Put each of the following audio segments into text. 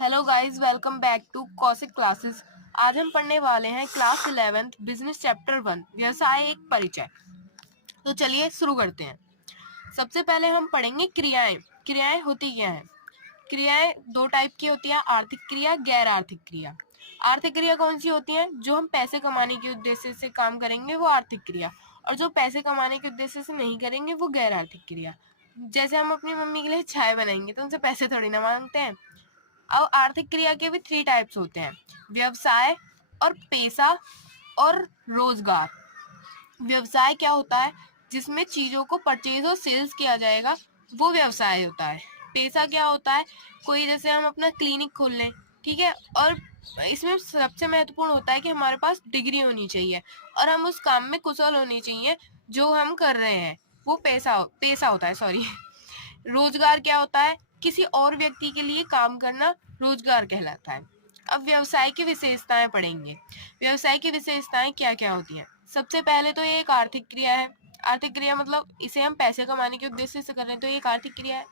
Hello guys, welcome back to Kaushik classes. आज हम पढ़ने वाले हैं क्लास 11th बिजनेस चैप्टर 1 व्यवसाय एक परिचय। तो चलिए शुरू करते हैं। सबसे पहले हम पढ़ेंगे क्रियाएं। क्रियाएं होती क्या हैं? क्रियाएं दो टाइप की होती हैं, आर्थिक क्रिया, गैर आर्थिक क्रिया। आर्थिक क्रिया कौन सी होती है? जो हम पैसे कमाने के उद्देश्य से काम करेंगे वो आर्थिक क्रिया, और जो पैसे कमाने के उद्देश्य से नहीं करेंगे वो गैर आर्थिक क्रिया। जैसे हम अपनी मम्मी के लिए चाय बनाएंगे तो उनसे पैसे थोड़ी ना मांगते हैं। अब आर्थिक क्रिया के भी 3 टाइप्स होते हैं, व्यवसाय और पेशा और रोजगार। व्यवसाय क्या होता है? जिसमें चीजों को परचेज और सेल्स किया जाएगा, वो व्यवसाय होता है। पेशा क्या होता है? कोई जैसे हम अपना क्लिनिक खोल लें, ठीक है, और इसमें सबसे महत्वपूर्ण होता है कि हमारे पास डिग्री होनी चाहिए और हम उस काम में कुशल होनी चाहिए जो हम कर रहे हैं, वो पेशा होता है। सॉरी। रोजगार क्या होता है? किसी और व्यक्ति के लिए काम करना रोजगार कहलाता है। अब व्यवसाय की विशेषताएं पढ़ेंगे। व्यवसाय की विशेषताएं क्या क्या होती हैं? सबसे पहले तो ये एक आर्थिक क्रिया है। आर्थिक क्रिया मतलब इसे हम पैसे कमाने के उद्देश्य से कर रहे हैं तो ये एक आर्थिक क्रिया है।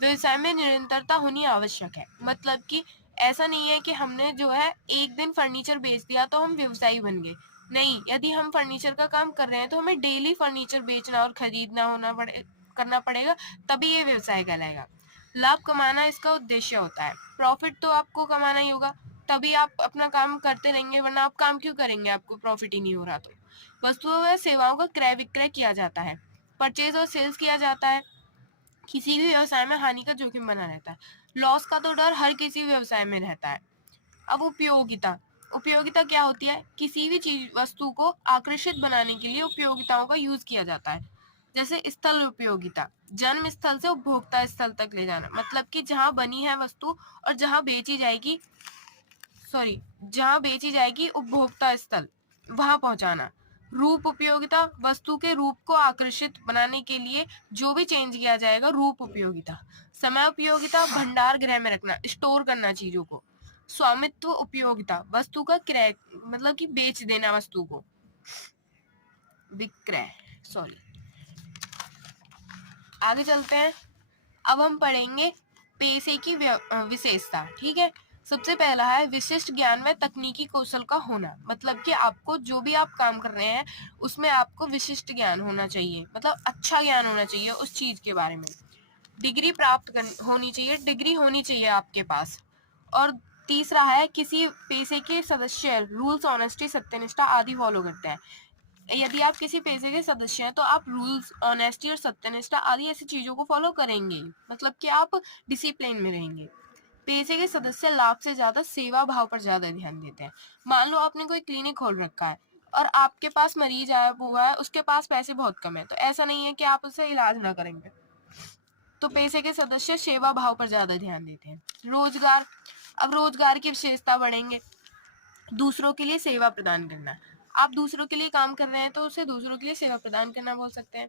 व्यवसाय में निरंतरता होनी आवश्यक है, मतलब कि ऐसा नहीं है कि हमने जो है एक दिन फर्नीचर बेच दिया तो हम व्यवसायी बन गए। नहीं, यदि हम फर्नीचर का काम कर रहे हैं तो हमें डेली फर्नीचर बेचना और खरीदना करना पड़ेगा, तभी ये व्यवसाय कहलाएगा। लाभ कमाना इसका उद्देश्य होता है। प्रॉफिट तो आपको कमाना ही होगा, तभी आप अपना काम करते रहेंगे, वरना आप काम क्यों करेंगे? आपको प्रॉफिट ही नहीं हो रहा तो। वस्तुओं व सेवाओं का क्रय विक्रय किया जाता है, परचेज और सेल्स किया जाता है। किसी भी व्यवसाय में हानि का जोखिम बना रहता है। लॉस का तो डर हर किसी व्यवसाय में रहता है। अब उपयोगिता। उपयोगिता क्या होती है? किसी भी चीज वस्तु को आकर्षित बनाने के लिए उपयोगिताओं का यूज किया जाता है। जैसे स्थल उपयोगिता, जन्म स्थल से उपभोक्ता स्थल तक ले जाना, मतलब कि जहाँ बनी है वस्तु और जहाँ बेची जाएगी उपभोक्ता स्थल, वहां पहुंचाना। रूप उपयोगिता, वस्तु के रूप को आकर्षित बनाने के लिए जो भी चेंज किया जाएगा, रूप उपयोगिता। समय उपयोगिता, भंडार गृह में रखना, स्टोर करना चीजों को। स्वामित्व उपयोगिता, वस्तु का क्रय, मतलब कि बेच देना वस्तु को। विक्रय, सॉरी। आगे चलते हैं। अब हम पढ़ेंगे पेशे की विशेषता, ठीक है। सबसे पहला है विशिष्ट ज्ञान व तकनीकी कौशल का होना, मतलब कि आपको जो भी आप काम कर रहे हैं उसमें आपको विशिष्ट ज्ञान होना चाहिए, मतलब अच्छा ज्ञान होना चाहिए उस चीज के बारे में। डिग्री होनी चाहिए, डिग्री होनी चाहिए आपके पास। और तीसरा है किसी पेशे के सदस्य रूल्स, ऑनेस्टी, सत्यनिष्ठा आदि फॉलो करते हैं। यदि आप किसी पेशे के सदस्य हैं तो आप रूल्स, ऑनेस्टी और सत्यनिष्ठा आदि ऐसी चीजों को फॉलो करेंगे, मतलब कि आप डिसिप्लिन में रहेंगे। पेशे के सदस्य लाभ से ज्यादा सेवा भाव पर ज्यादा ध्यान देते हैं। मान लो आपने कोई क्लिनिक खोल रखा है और आपके पास मरीज आया हुआ है, उसके पास पैसे बहुत कम है, तो ऐसा नहीं है कि आप उससे इलाज ना करेंगे। तो पेशे के सदस्य सेवा भाव पर ज्यादा ध्यान देते हैं। रोजगार। अब रोजगार की विशेषता बढ़ेंगे। दूसरों के लिए सेवा प्रदान करना। आप दूसरों के लिए काम कर रहे हैं तो उसे दूसरों के लिए सेवा प्रदान करना बोल सकते हैं।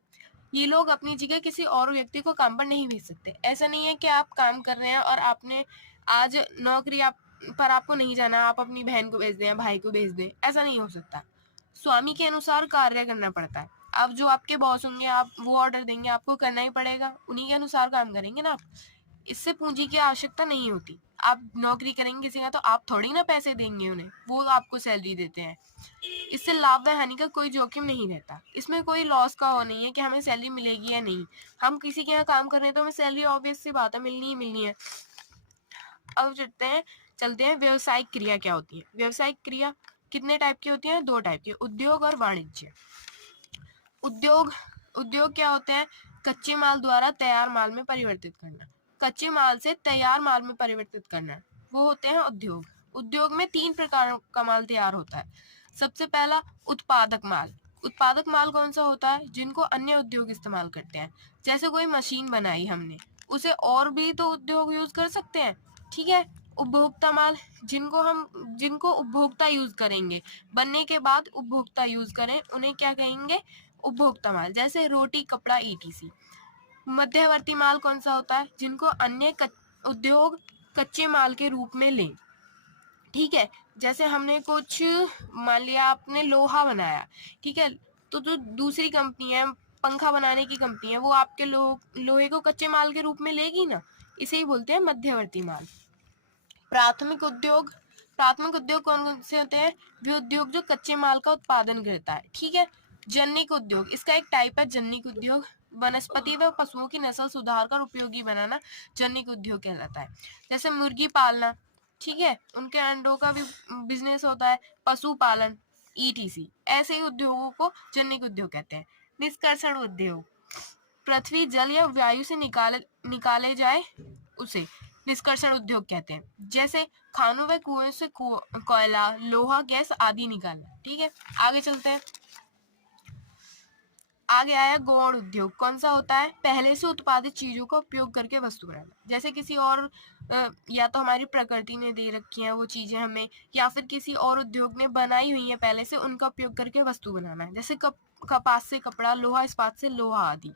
ये लोग अपनी जगह किसी और व्यक्ति को काम पर नहीं भेज सकते। ऐसा नहीं है कि आप काम कर रहे हैं और आपने आज नौकरी पर आपको नहीं जाना, आप अपनी बहन को भेज दें, भाई को भेज दें, ऐसा नहीं हो सकता। स्वामी के अनुसार कार्य करना पड़ता है। अब जो आपके बॉस होंगे, आप वो ऑर्डर देंगे, आपको करना ही पड़ेगा, उन्हीं के अनुसार काम करेंगे ना आप। इससे पूंजी की आवश्यकता नहीं होती। आप नौकरी करेंगे किसी का तो आप थोड़ी ना पैसे देंगे उन्हें, वो आपको सैलरी देते हैं। इससे लाभ व हानि का कोई जोखिम नहीं रहता। इसमें कोई लॉस का वो नहीं है कि हमें सैलरी मिलेगी या नहीं। हम किसी के यहाँ काम कर रहे हैं तो हमें सैलरी ऑब्वियस सी बात है, मिलनी ही मिलनी है। अब चलते हैं व्यवसायिक क्रिया क्या होती है। व्यवसायिक क्रिया कितने टाइप की होती है? 2 टाइप की, उद्योग और वाणिज्य। उद्योग क्या होते हैं? कच्चे माल द्वारा तैयार माल में परिवर्तित करना। कच्चे माल से तैयार माल में परिवर्तित करना, वो होते हैं उद्योग। उद्योग में 3 प्रकार का माल तैयार होता है। सबसे पहला उत्पादक माल। उत्पादक माल कौन सा होता है? जिनको अन्य उद्योग इस्तेमाल करते हैं। जैसे कोई मशीन बनाई हमने, उसे और भी तो उद्योग यूज कर सकते हैं, ठीक है। उपभोक्ता माल, जिनको उपभोक्ता यूज करेंगे, बनने के बाद उपभोक्ता यूज करें, उन्हें क्या कहेंगे? उपभोक्ता माल। जैसे रोटी, कपड़ा, ईटीसी। मध्यवर्ती माल कौन सा होता है? जिनको अन्य उद्योग कच्चे माल के रूप में लें, ठीक है। जैसे हमने कुछ, मान लिया आपने लोहा बनाया, ठीक है, तो जो दूसरी कंपनी है, पंखा बनाने की कंपनी है, वो आपके लोहे को कच्चे माल के रूप में लेगी ना, इसे ही बोलते हैं मध्यवर्ती माल। प्राथमिक उद्योग कौन कौन से होते हैं? वे उद्योग जो कच्चे माल का उत्पादन करता है, ठीक है। जनिक उद्योग, इसका एक टाइप है जनिक उद्योग। वनस्पति व पशुओं की नस्ल सुधार कर उपयोगी बनाना जनिक उद्योग कहलाता है। जैसे मुर्गी पालना, ठीक है, उनके अंडों का भी बिजनेस होता है, पशु पालन ETC, ऐसे ही उद्योगों को जनिक उद्योग कहते हैं। निष्कर्षण उद्योग, पृथ्वी जल या वायु से निकाले जाए उसे निष्कर्षण उद्योग कहते हैं। जैसे खानों व कुएं से कोयला, लोहा, गैस आदि निकालना, ठीक है। आगे चलते हैं। आगे आया गौण उद्योग। कौन सा होता है? पहले से उत्पादित चीजों का उपयोग करके वस्तु बनाना। जैसे किसी और या तो हमारी प्रकृति ने दे रखी है वो चीजें हमें, या फिर किसी और उद्योग ने बनाई हुई है पहले से, उनका उपयोग करके वस्तु बनाना है। जैसे कपास से कपड़ा, लोहा इस्पात से लोहा आदि,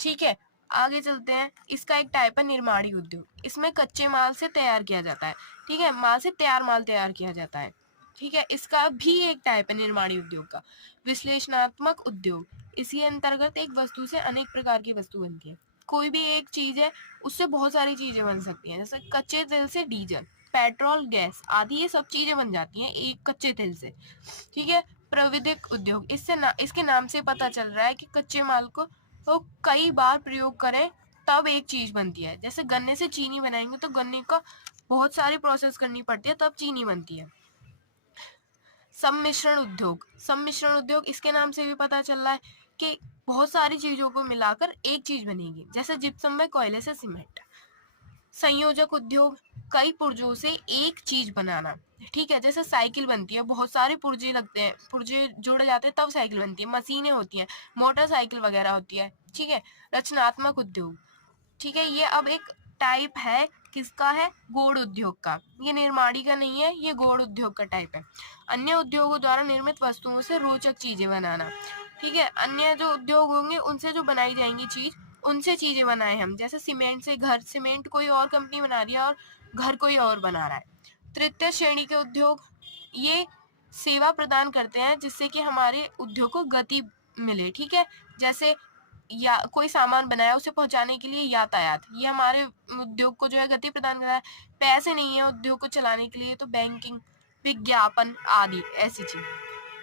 ठीक है। आगे चलते हैं। इसका एक टाइप है निर्माणी उद्योग। इसमें कच्चे माल से तैयार किया जाता है, ठीक है, माल से तैयार माल तैयार किया जाता है, ठीक है। इसका भी एक टाइप है निर्माणी उद्योग का। विश्लेषणात्मक उद्योग, इसी अंतर्गत एक वस्तु से अनेक प्रकार की वस्तु बनती है। कोई भी एक चीज है, उससे बहुत सारी चीजें बन सकती हैं। जैसे कच्चे तेल से डीजल, पेट्रोल, गैस आदि, ये सब चीजें बन जाती हैं एक कच्चे तेल से, ठीक है। प्राविधिक उद्योग, इसके नाम से पता चल रहा है कि कच्चे माल को तो कई बार प्रयोग करें तब एक चीज बनती है। जैसे गन्ने से चीनी बनाएंगे तो गन्ने का बहुत सारी प्रोसेस करनी पड़ती है तब चीनी बनती है। सम्मिश्रण उद्योग, इसके नाम से भी पता चल रहा है कि बहुत सारी चीजों को मिलाकर एक चीज बनेगी। जैसे जिप्सम में कोयले से सीमेंट। संयोजक उद्योग, कई पुर्जों से एक चीज बनाना, ठीक है। जैसे साइकिल बनती है, बहुत सारे पुर्जे लगते हैं, पुर्जे जोड़े जाते हैं तब साइकिल बनती है। मशीनें होती हैं, मोटरसाइकिल वगैरह होती है, ठीक है। रचनात्मक उद्योग, ठीक है, ये अब एक टाइप है, किसका है? गौण उद्योग का। ये निर्माणी का नहीं है, ये गौण उद्योग का टाइप है। अन्य उद्योगों द्वारा निर्मित वस्तुओं से रोचक चीजें बनाना, ठीक है। अन्य जो उद्योग होंगे उनसे जो बनाई जाएंगी चीज, उनसे चीजें बनाए हम। जैसे सीमेंट से घर, सीमेंट कोई और कंपनी बना रही है और घर कोई और बना रहा है। तृतीय श्रेणी के उद्योग, ये सेवा प्रदान करते हैं जिससे कि हमारे उद्योग को गति मिले, ठीक है। जैसे या कोई सामान बनाया उसे पहुंचाने के लिए यातायात, ये हमारे उद्योग को जो है गति प्रदान कर रहा है। पैसे नहीं है उद्योग को चलाने के लिए तो बैंकिंग, विज्ञापन आदि ऐसी चीज।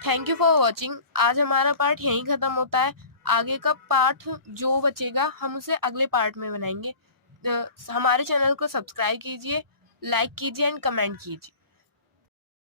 Thank you for watching. आज हमारा पार्ट यहीं खत्म होता है। आगे का पार्ट जो बचेगा हम उसे अगले पार्ट में बनाएंगे। हमारे चैनल को सब्सक्राइब कीजिए, लाइक कीजिए एंड कमेंट कीजिए।